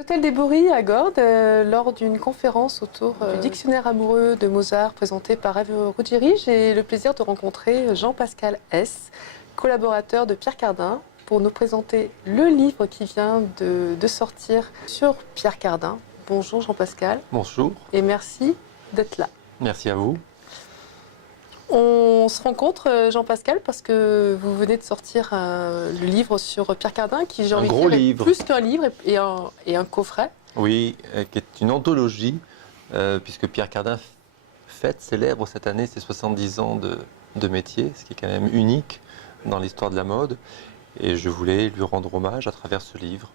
L'Hôtel des Bourries à Gordes, lors d'une conférence autour du dictionnaire amoureux de Mozart présenté par Eve Ruggieri, j'ai le plaisir de rencontrer Jean-Pascal Hess, collaborateur de Pierre Cardin, pour nous présenter le livre qui vient de sortir sur Pierre Cardin. Bonjour Jean-Pascal. Bonjour. Et merci d'être là. Merci à vous. On se rencontre, Jean-Pascal, parce que vous venez de sortir le livre sur Pierre Cardin, qui, j'ai envie de dire, est plus qu'un livre et un coffret. Oui, qui est une anthologie, puisque Pierre Cardin célèbre cette année ses 70 ans de métier, ce qui est quand même unique dans l'histoire de la mode. Et je voulais lui rendre hommage à travers ce livre.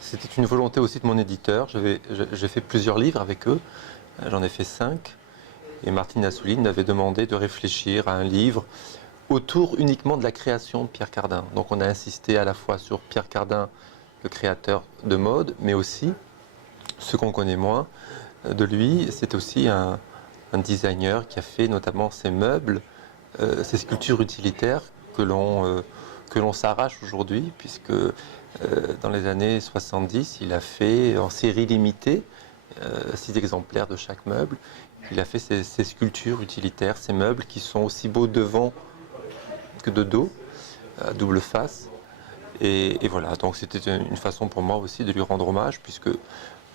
C'était une volonté aussi de mon éditeur. J'ai fait plusieurs livres avec eux, j'en ai fait 5. Et Martine Assouline m'avait demandé de réfléchir à un livre autour uniquement de la création de Pierre Cardin. Donc on a insisté à la fois sur Pierre Cardin, le créateur de mode, mais aussi, ce qu'on connaît moins de lui, c'est aussi un designer qui a fait notamment ses meubles, ses sculptures utilitaires que l'on s'arrache aujourd'hui, puisque dans les années 70, il a fait en série limitée 6 exemplaires de chaque meuble. Il a fait ces sculptures utilitaires, ces meubles qui sont aussi beaux devant que de dos, à double face. Et voilà, donc c'était une façon pour moi aussi de lui rendre hommage, puisque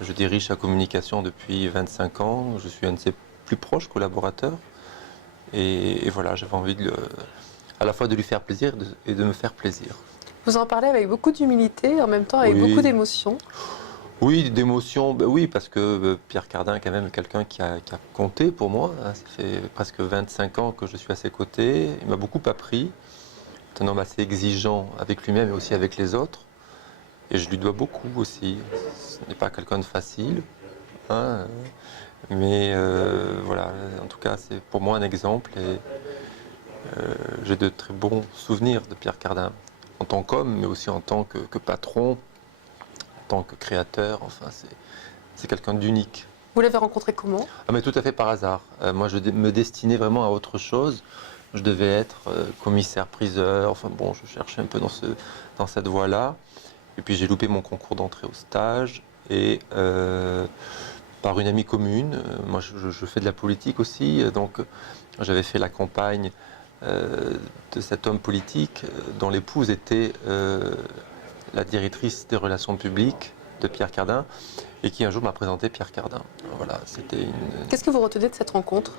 je dirige sa communication depuis 25 ans, je suis un de ses plus proches collaborateurs. Et voilà, j'avais envie à la fois de lui faire plaisir et de me faire plaisir. Vous en parlez avec beaucoup d'humilité, en même temps avec beaucoup d'émotion. Oui, d'émotion, oui, parce que Pierre Cardin est quand même quelqu'un qui a compté pour moi. Ça fait presque 25 ans que je suis à ses côtés. Il m'a beaucoup appris. C'est un homme assez exigeant avec lui-même et aussi avec les autres. Et je lui dois beaucoup aussi. Ce n'est pas quelqu'un de facile. Hein, mais voilà, en tout cas, c'est pour moi un exemple. Et j'ai de très bons souvenirs de Pierre Cardin. En tant qu'homme, mais aussi en tant que patron. En tant que créateur, enfin, c'est quelqu'un d'unique. Vous l'avez rencontré comment? Mais tout à fait par hasard. Moi, je me destinais vraiment à autre chose. Je devais être commissaire-priseur. Enfin bon, je cherchais un peu dans cette voie-là. Et puis j'ai loupé mon concours d'entrée au stage. Et par une amie commune, moi je fais de la politique aussi, donc j'avais fait la campagne de cet homme politique dont l'épouse était la directrice des relations publiques de Pierre Cardin, et qui un jour m'a présenté Pierre Cardin. Voilà, c'était une... Qu'est-ce que vous retenez de cette rencontre?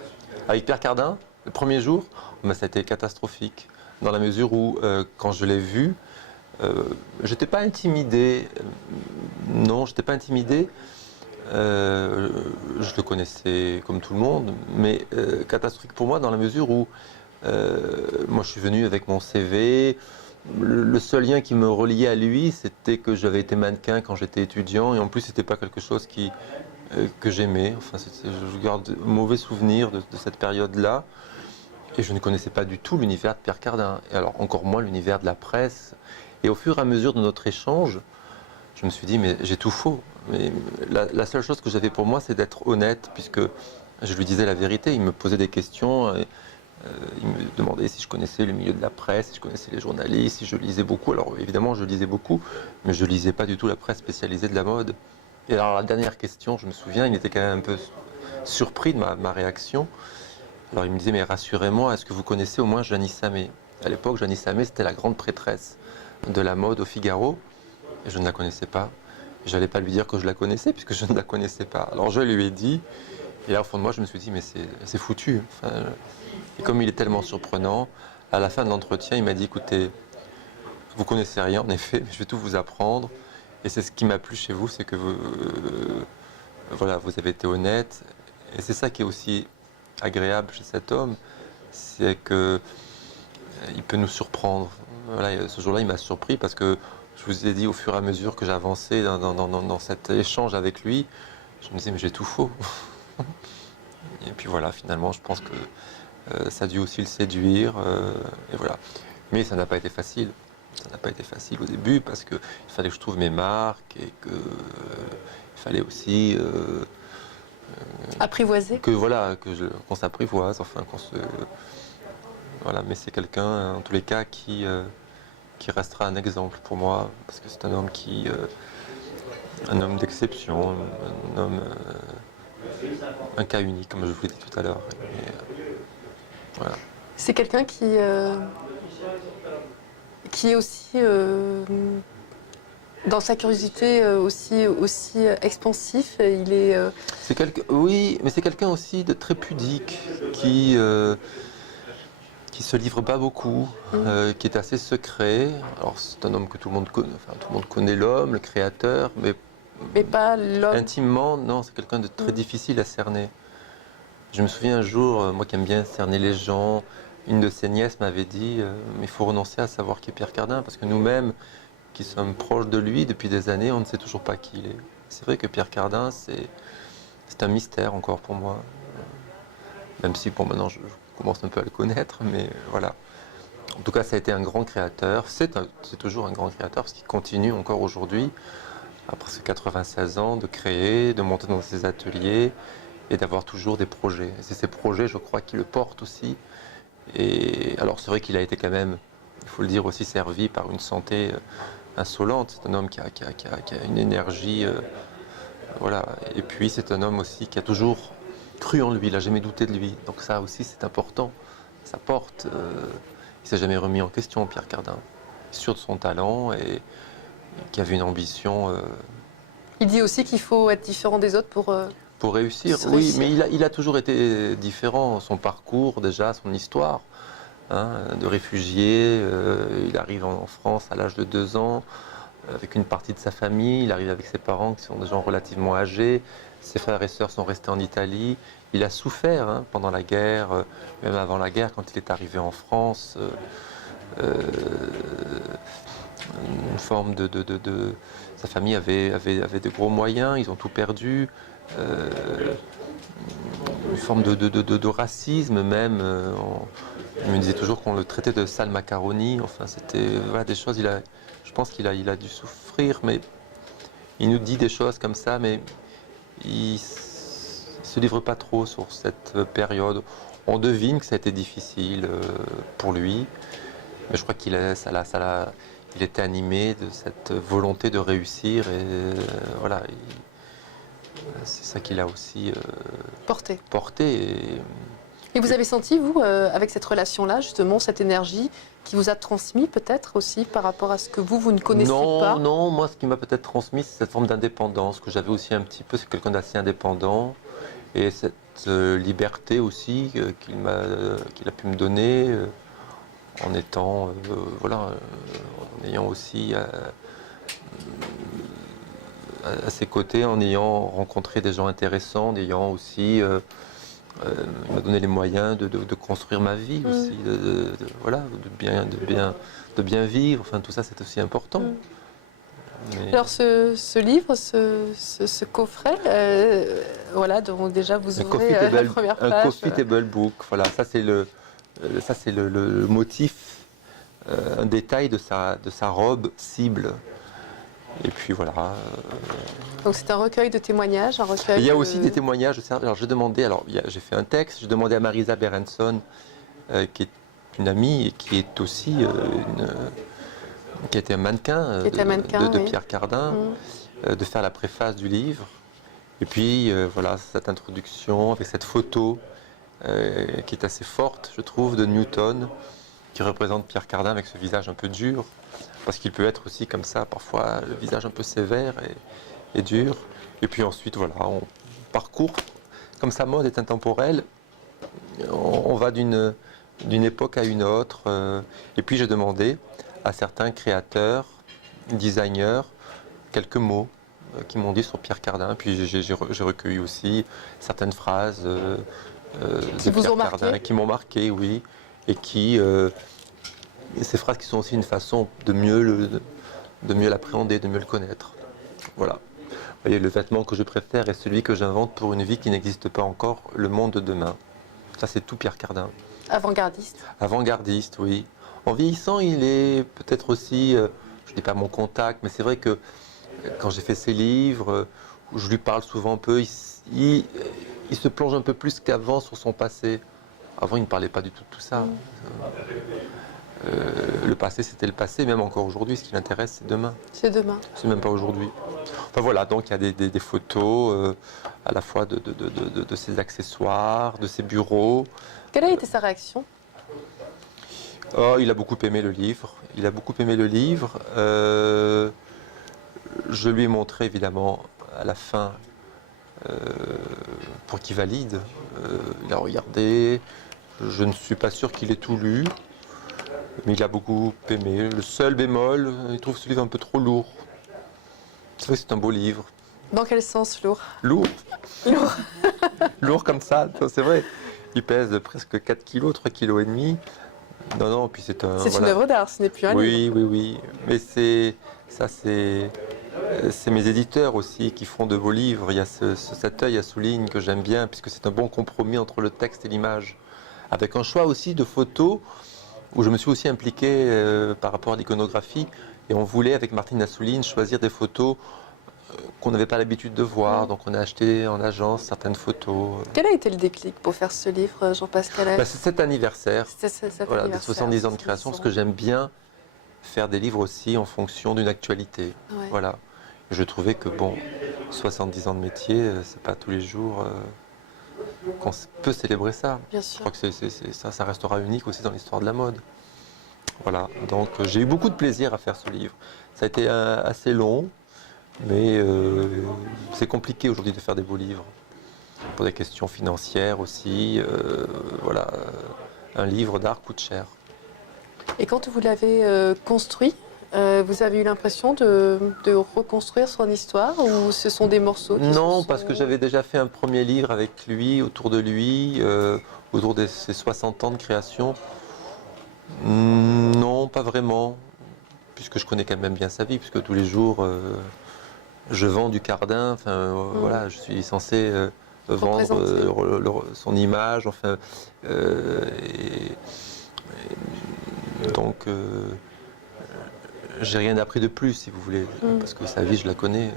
Avec Pierre Cardin, le premier jour, ça a été catastrophique, dans la mesure où, quand je l'ai vu, j'étais pas intimidé. Non, j'étais pas intimidé. Je le connaissais comme tout le monde, mais catastrophique pour moi dans la mesure où moi je suis venu avec mon CV. Le seul lien qui me reliait à lui, c'était que j'avais été mannequin quand j'étais étudiant, et en plus c'était pas quelque chose que j'aimais. Enfin, je garde mauvais souvenir de cette période-là, et je ne connaissais pas du tout l'univers de Pierre Cardin, et alors encore moins l'univers de la presse. Et au fur et à mesure de notre échange, je me suis dit, mais j'ai tout faux. Mais la seule chose que j'avais pour moi, c'est d'être honnête, puisque je lui disais la vérité. Il me posait des questions. Il me demandait si je connaissais le milieu de la presse, si je connaissais les journalistes, si je lisais beaucoup. Alors évidemment, je lisais beaucoup, mais je lisais pas du tout la presse spécialisée de la mode. Et alors la dernière question, je me souviens, il était quand même un peu surpris de ma réaction. Alors il me disait, mais rassurez-moi, est-ce que vous connaissez au moins Jeannie Samé? À l'époque, Jeannie Samé, c'était la grande prêtresse de la mode au Figaro, et je ne la connaissais pas. Je n'allais pas lui dire que je la connaissais, puisque je ne la connaissais pas. Alors je lui ai dit, et là au fond de moi, je me suis dit, mais c'est foutu. Enfin, et comme il est tellement surprenant, à la fin de l'entretien, il m'a dit, écoutez, vous connaissez rien en effet, mais je vais tout vous apprendre. Et c'est ce qui m'a plu chez vous, c'est que voilà, vous avez été honnête. Et c'est ça qui est aussi agréable chez cet homme, c'est que il peut nous surprendre. Voilà, ce jour-là, il m'a surpris parce que je vous ai dit, au fur et à mesure que j'avançais dans cet échange avec lui, je me disais, mais j'ai tout faux. Et puis voilà, finalement, je pense que ça a dû aussi le séduire, et voilà. Mais ça n'a pas été facile. Ça n'a pas été facile au début parce qu'il fallait que je trouve mes marques et qu'il fallait aussi apprivoiser. Qu'on s'apprivoise, enfin voilà. Mais c'est quelqu'un, en tous les cas, qui restera un exemple pour moi, parce que c'est un homme qui un homme d'exception, un homme, un cas unique, comme je vous l'ai dit tout à l'heure. Voilà. C'est quelqu'un qui est aussi, dans sa curiosité, aussi expansif. Il est, Oui, mais c'est quelqu'un aussi de très pudique, qui se livre pas beaucoup, qui est assez secret. Alors c'est un homme que tout le monde connaît, enfin, tout le monde connaît l'homme, le créateur, mais pas l'homme. intimement, non, c'est quelqu'un de très difficile à cerner. Je me souviens un jour, moi qui aime bien cerner les gens, une de ses nièces m'avait dit il faut renoncer à savoir qui est Pierre Cardin, parce que nous-mêmes, qui sommes proches de lui depuis des années, on ne sait toujours pas qui il est. C'est vrai que Pierre Cardin, c'est un mystère encore pour moi. Même si pour maintenant je commence un peu à le connaître, mais voilà. En tout cas, ça a été un grand créateur. C'est toujours un grand créateur, parce qu'il continue encore aujourd'hui, après ses 96 ans, de créer, de monter dans ses ateliers et d'avoir toujours des projets. Et c'est ces projets, je crois, qui le portent aussi. Et alors, c'est vrai qu'il a été quand même, il faut le dire aussi, servi par une santé insolente. C'est un homme qui a une énergie, voilà. Et puis, c'est un homme aussi qui a toujours cru en lui, il n'a jamais douté de lui. Donc ça aussi, c'est important. Ça porte. Il ne s'est jamais remis en question, Pierre Cardin. Sûr de son talent et qui avait une ambition. Il dit aussi qu'il faut être différent des autres pour réussir. se Oui, réussir. mais il a toujours été différent. Son parcours, déjà, son histoire, hein, de réfugié. Il arrive en France à l'âge de 2 ans, avec une partie de sa famille. Il arrive avec ses parents qui sont des gens relativement âgés. Ses frères et sœurs sont restés en Italie. Il a souffert pendant la guerre, même avant la guerre, quand il est arrivé en France. Une forme Sa famille avait de gros moyens, ils ont tout perdu. Une forme de racisme même. Il me disait toujours qu'on le traitait de sale macaroni. Enfin, c'était voilà, des choses. Je pense qu'il a dû souffrir, mais il nous dit des choses comme ça, mais il se livre pas trop sur cette période. On devine que ça a été difficile pour lui, mais je crois il était animé de cette volonté de réussir et voilà. C'est ça qu'il a aussi porté. Et vous avez senti, vous, avec cette relation-là, justement, cette énergie qui vous a transmis peut-être aussi par rapport à ce que vous ne connaissiez pas? Non, moi ce qui m'a peut-être transmis, c'est cette forme d'indépendance que j'avais aussi un petit peu, c'est quelqu'un d'assez indépendant. Et cette liberté aussi qu'il a pu me donner en étant, en ayant aussi à ses côtés, en ayant rencontré des gens intéressants, en ayant aussi, il m'a donné les moyens de construire ma vie aussi, de bien vivre. Enfin, tout ça, c'est aussi important. Mais... Alors, ce livre, ce coffret, voilà, donc déjà vous ouvrez la première page. Un coffee table book, voilà, ça c'est le motif, un détail de sa robe cible. Et puis voilà. Donc c'est un recueil de témoignages, un recueil. Il y a aussi des témoignages. Alors j'ai fait un texte. J'ai demandé à Marisa Berenson, qui est une amie et qui est aussi qui était un mannequin, de Pierre Cardin, de faire la préface du livre. Et puis voilà, cette introduction avec cette photo qui est assez forte, je trouve, de Newton, qui représente Pierre Cardin avec ce visage un peu dur, parce qu'il peut être aussi comme ça, parfois, le visage un peu sévère et dur. Et puis ensuite, voilà, on parcourt, comme sa mode est intemporelle, on va d'une époque à une autre. Et puis j'ai demandé à certains créateurs, designers, quelques mots qui m'ont dit sur Pierre Cardin. Puis j'ai recueilli aussi certaines phrases de Pierre Cardin qui m'ont marqué, oui, et ces phrases qui sont aussi une façon de mieux l'appréhender, de mieux le connaître. Voilà. Vous voyez, le vêtement que je préfère est celui que j'invente pour une vie qui n'existe pas encore, le monde de demain. Ça, c'est tout Pierre Cardin. Avant-gardiste. Avant-gardiste, oui. En vieillissant, il est peut-être aussi, je ne dis pas mon contact, mais c'est vrai que quand j'ai fait ses livres, où je lui parle souvent un peu, il se plonge un peu plus qu'avant sur son passé. Avant, il ne parlait pas du tout de tout ça. Le passé, c'était le passé, même encore aujourd'hui, ce qui l'intéresse, c'est demain. C'est demain. C'est même pas aujourd'hui. Enfin voilà, donc il y a des photos à la fois de ses accessoires, de ses bureaux. Quelle a été sa réaction? Oh, il a beaucoup aimé le livre. Il a beaucoup aimé le livre. Je lui ai montré évidemment à la fin pour qu'il valide. Il a regardé. Je ne suis pas sûr qu'il ait tout lu, mais il a beaucoup aimé. Le seul bémol, il trouve ce livre un peu trop lourd. C'est vrai que c'est un beau livre. Dans quel sens lourd? Lourd. Lourd. Lourd comme ça, c'est vrai. Il pèse presque 4 kg, 3 kg et demi. Non, non, puis c'est un... C'est voilà. une œuvre d'art, ce n'est plus un livre. Oui. Mais c'est mes éditeurs aussi qui font de beaux livres. Il y a cet œil à souligne que j'aime bien, puisque c'est un bon compromis entre le texte et l'image. Avec un choix aussi de photos, où je me suis aussi impliqué par rapport à l'iconographie. Et on voulait, avec Martine Assouline, choisir des photos qu'on n'avait pas l'habitude de voir. Donc on a acheté en agence certaines photos. Quel a été le déclic pour faire ce livre, Jean-Pascal S? C'est cet anniversaire, Voilà, des 70 ans de création, parce que j'aime bien faire des livres aussi en fonction d'une actualité. Ouais. Voilà. Je trouvais que, 70 ans de métier, c'est pas tous les jours qu'on peut célébrer ça. Bien Je sûr. crois que ça restera unique aussi dans l'histoire de la mode. Voilà, donc j'ai eu beaucoup de plaisir à faire ce livre. Ça a été assez long, mais c'est compliqué aujourd'hui de faire des beaux livres. Pour des questions financières aussi, voilà, un livre d'art coûte cher. Et quand vous l'avez construit, vous avez eu l'impression de reconstruire son histoire ou ce sont des morceaux qui Non, se parce sont- que j'avais déjà fait un premier livre avec lui, autour de lui, autour de ses 60 ans de création. Non, pas vraiment, puisque je connais quand même bien sa vie, puisque tous les jours, je vends du Cardin, enfin, voilà, je suis censé vendre son image, enfin, donc j'ai rien appris de plus, si vous voulez, parce que sa vie, je la connais.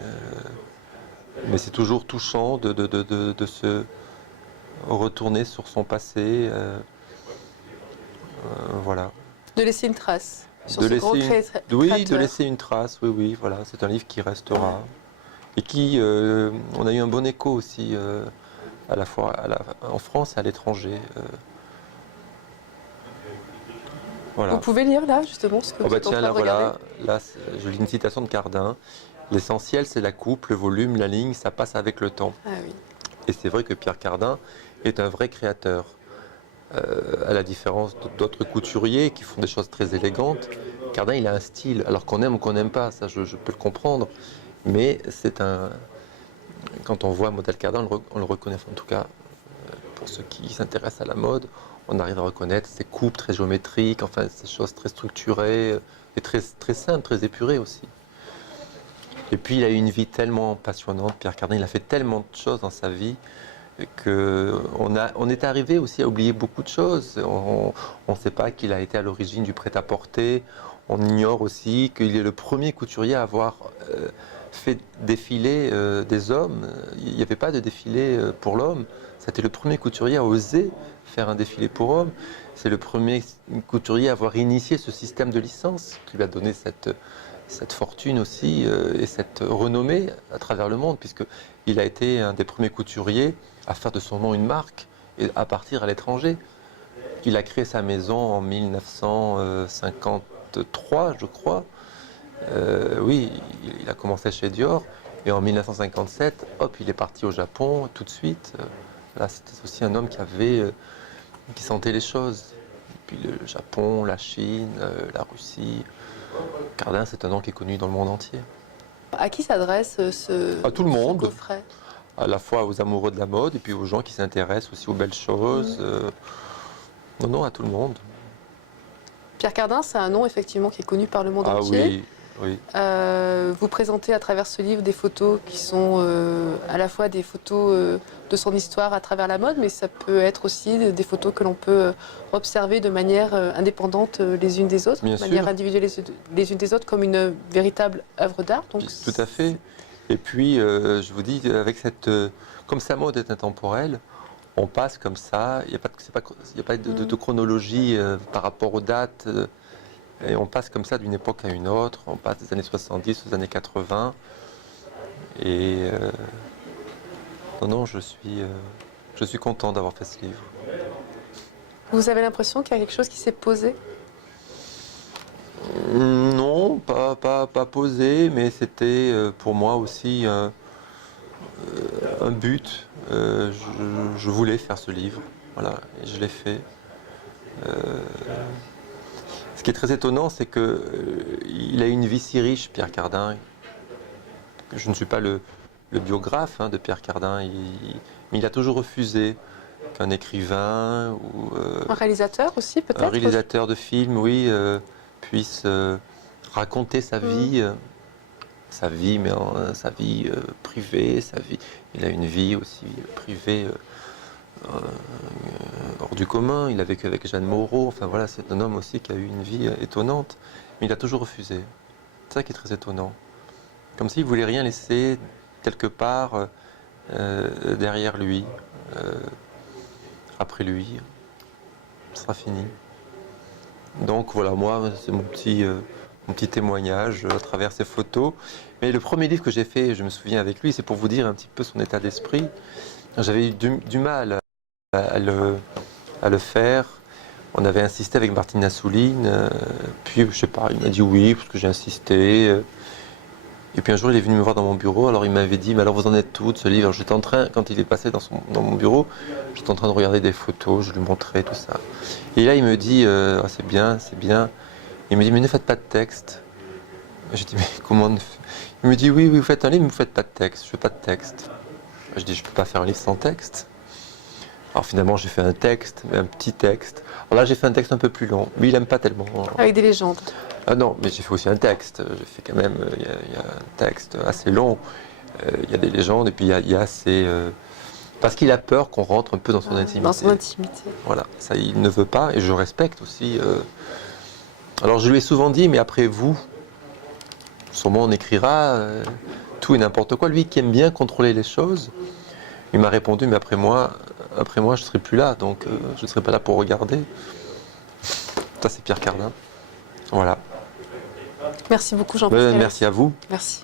Mais c'est toujours touchant de se retourner sur son passé. Voilà. De laisser une trace sur De ce grand laisser créateur. de laisser une trace, oui, voilà. C'est un livre qui restera. Et qui, on a eu un bon écho aussi, à la fois en France et à l'étranger. Voilà. Vous pouvez lire là justement ce que vous êtes en train de regarder. Là, je lis une citation de Cardin. L'essentiel, c'est la coupe, le volume, la ligne, ça passe avec le temps. Ah oui. Et c'est vrai que Pierre Cardin est un vrai créateur. À la différence d'autres couturiers qui font des choses très élégantes, Cardin, il a un style. Alors qu'on aime ou qu'on n'aime pas, ça je peux le comprendre. Mais c'est un... Quand on voit un modèle Cardin, on le reconnaît. Enfin, en tout cas, pour ceux qui s'intéressent à la mode, on arrive à reconnaître ces coupes très géométriques, enfin ces choses très structurées et très, très simples, très épurées aussi. Et puis il a eu une vie tellement passionnante, Pierre Cardin, il a fait tellement de choses dans sa vie qu'on est arrivé aussi à oublier beaucoup de choses. On ne sait pas qu'il a été à l'origine du prêt-à-porter, on ignore aussi qu'il est le premier couturier à avoir fait défiler des hommes. Il n'y avait pas de défilé pour l'homme. C'était le premier couturier à oser faire un défilé pour hommes. C'est le premier couturier à avoir initié ce système de licence qui lui a donné cette fortune aussi et cette renommée à travers le monde, puisqu'il a été un des premiers couturiers à faire de son nom une marque et à partir à l'étranger. Il a créé sa maison en 1953, je crois. Oui, il a commencé chez Dior et en 1957, hop, il est parti au Japon tout de suite. Là, c'était aussi un homme qui sentait les choses. Et puis le Japon, la Chine, la Russie. Cardin, c'est un nom qui est connu dans le monde entier. À qui s'adresse À tout le monde. coffret? À la fois aux amoureux de la mode et puis aux gens qui s'intéressent aussi aux belles choses. Non, à tout le monde. Pierre Cardin, c'est un nom effectivement qui est connu par le monde entier. Oui. Vous présentez à travers ce livre des photos qui sont à la fois des photos de son histoire à travers la mode, mais ça peut être aussi des photos que l'on peut observer de manière indépendante les unes des autres, Bien de manière sûr. individuelle les unes des autres, comme une véritable œuvre d'art. Donc, Tout à fait. Et puis, je vous dis, avec comme sa mode est intemporelle, on passe comme ça, il n'y a pas de chronologie par rapport aux dates, et on passe comme ça d'une époque à une autre, on passe des années 70 aux années 80, Et non, je suis content d'avoir fait ce livre. Vous avez l'impression qu'il y a quelque chose qui s'est posé? Non, pas posé, mais c'était pour moi aussi un but. Je voulais faire ce livre, voilà, et je l'ai fait. Ce qui est très étonnant, c'est qu'il a une vie si riche, Pierre Cardin. Je ne suis pas le biographe de Pierre Cardin, mais il a toujours refusé qu'un écrivain ou Un réalisateur aussi, peut-être? un réalisateur de film, oui, puisse raconter sa vie, mais sa vie privée, sa vie. Il a une vie aussi privée hors du commun. Il a vécu avec Jeanne Moreau. Enfin voilà, c'est un homme aussi qui a eu une vie étonnante, mais il a toujours refusé. C'est ça qui est très étonnant. Comme s'il voulait rien laisser quelque part derrière lui, après lui. Ce sera fini. Donc voilà, moi, c'est mon petit témoignage à travers ces photos. Mais le premier livre que j'ai fait, je me souviens avec lui, c'est pour vous dire un petit peu son état d'esprit. J'avais eu du mal à le faire. On avait insisté avec Martine Assouline, puis je sais pas, il m'a dit oui, parce que j'ai insisté. Et puis un jour, il est venu me voir dans mon bureau, alors il m'avait dit, mais alors vous en êtes tout de ce livre? Alors, j'étais en train, quand il est passé dans mon bureau, j'étais en train de regarder des photos, je lui montrais tout ça. Et là, il me dit, ah, c'est bien, c'est bien. Il me dit, mais ne faites pas de texte. Je dis, mais comment Il me dit, oui, vous faites un livre, mais vous ne faites pas de texte. Je ne fais pas de texte. Je dis, je ne peux pas faire un livre sans texte. Alors finalement, j'ai fait un texte, mais un petit texte. Alors là, j'ai fait un texte un peu plus long. Lui, il n'aime pas tellement. Avec des légendes. Ah non, mais j'ai fait aussi un texte. J'ai fait quand même, il y a un texte assez long. Il y a des légendes, et puis il y a assez... parce qu'il a peur qu'on rentre un peu dans son intimité. Dans son intimité. Voilà, ça il ne veut pas, et je respecte aussi. Alors je lui ai souvent dit, mais après vous, sûrement on écrira tout et n'importe quoi. Lui qui aime bien contrôler les choses, il m'a répondu, mais après moi je ne serai plus là, donc je ne serai pas là pour regarder. Ça c'est Pierre Cardin. Voilà. Merci beaucoup Jean-Pascal. Merci à vous. Merci.